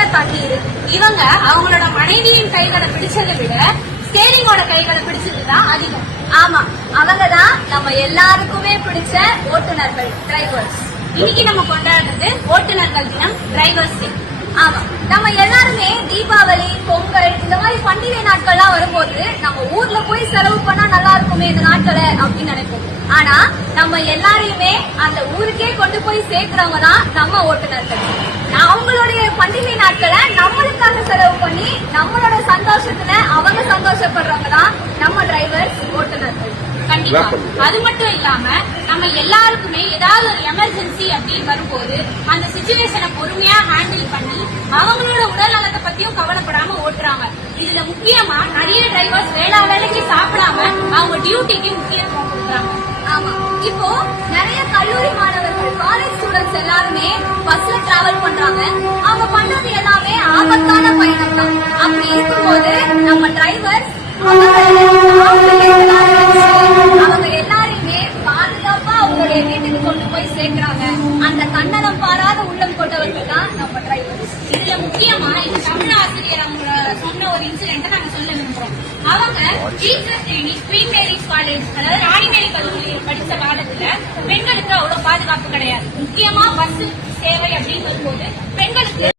சுத்தமான தண்ணீர். இவங்க அவங்களோட மனைவியின் கைகளை பிடிச்சதை விட ஸ்டேரிங்கோட கைகளை பிடிச்சதுதான் அதிகம். ஆமா, அவங்கதான் நம்ம எல்லாருக்குமே பிடிச்ச ஓட்டுநர்கள், டிரைவர்ஸ். இன்னைக்கு நம்ம கொண்டாடுறது ஓட்டுநர்கள் தினம், டிரைவர்ஸ் டே. ஆமா, நம்ம எல்லாருமே தீபாவளி, பொங்கல் இந்த மாதிரி பண்டிகை நாட்கள்லாம் வரும்போது நம்ம ஊர்ல போய் செலவு பண்ணா நல்லா இருக்குமே இந்த நாட்களை அப்படின்னு நினைப்போம். ஆனா நம்ம எல்லாரையுமே அந்த ஊருக்கே கொண்டு போய் சேர்க்கிறவங்க தான் நம்ம ஓட்டுநர்கள். அவங்களுடைய பண்டிகை நாட்களை நம்மளுக்காக செலவு பண்ணி நம்மளோட சந்தோஷத்துல அவங்க சந்தோஷப்படுறவங்க தான் நம்ம டிரைவர்ஸ், ஓட்டுநர்கள். கண்டிப்பா. அது மட்டும் இல்லாம நம்ம எல்லாருக்குமே ஏதாவது ஒரு எமர்ஜென்சி அப்படின்னு வரும்போது அந்த சிச்சுவேஷனை பொறுமையா ஹேண்டில் பண்ணி அவங்களோட உடல் நலத்தை பத்தியும் கவலைப்படாம ஓட்டுறாங்க. இதுல முக்கியமா நிறைய டிரைவர்ஸ் வேலைக்கு சாப்பிடாம அவங்க டியூட்டிக்கு முக்கியத்துவம் கொடுக்குறாங்க. ஆமா, இப்போ நிறைய கல்லூரி மாணவர்கள், காலேஜ் ஸ்டூடெண்ட்ஸ் எல்லாருமே பஸ்ல டிராவல் பண்றாங்க. அவங்க பண்றது எல்லாமே ஆபத்தான பயணம் தான். அப்படி இருக்கும்போது நம்ம டிரைவர்ஸ் அவங்க எல்லாரையுமே பாதுகாப்பா அவங்களுடைய வீட்டுக்கு கொண்டு போய் சேர்க்கிறாங்க. அந்த கண்ணனம் பாராத உள்ளம் கொண்டவர்கள் தான் நம்ம டிரைவர்ஸ். இதுல முக்கியமா இந்த தமிழ் ஆசிரியர் அவங்க சொன்ன ஒரு இன்சிடென்ட் நாங்க சொல்ல விரும்புறோம். அவங்க டீச்சர்ஸ் ட்ரைனிங் ப்ரீ மேரிஸ் காலேஜ், அதாவது ராணிமேரி கல்லூரியில் படிச்ச காலத்துல பெண்களுக்கு அவ்வளவு பாதுகாப்பு கிடையாது. முக்கியமா பஸ் சேவை அப்படின்னு வரும்போது பெண்களுக்கு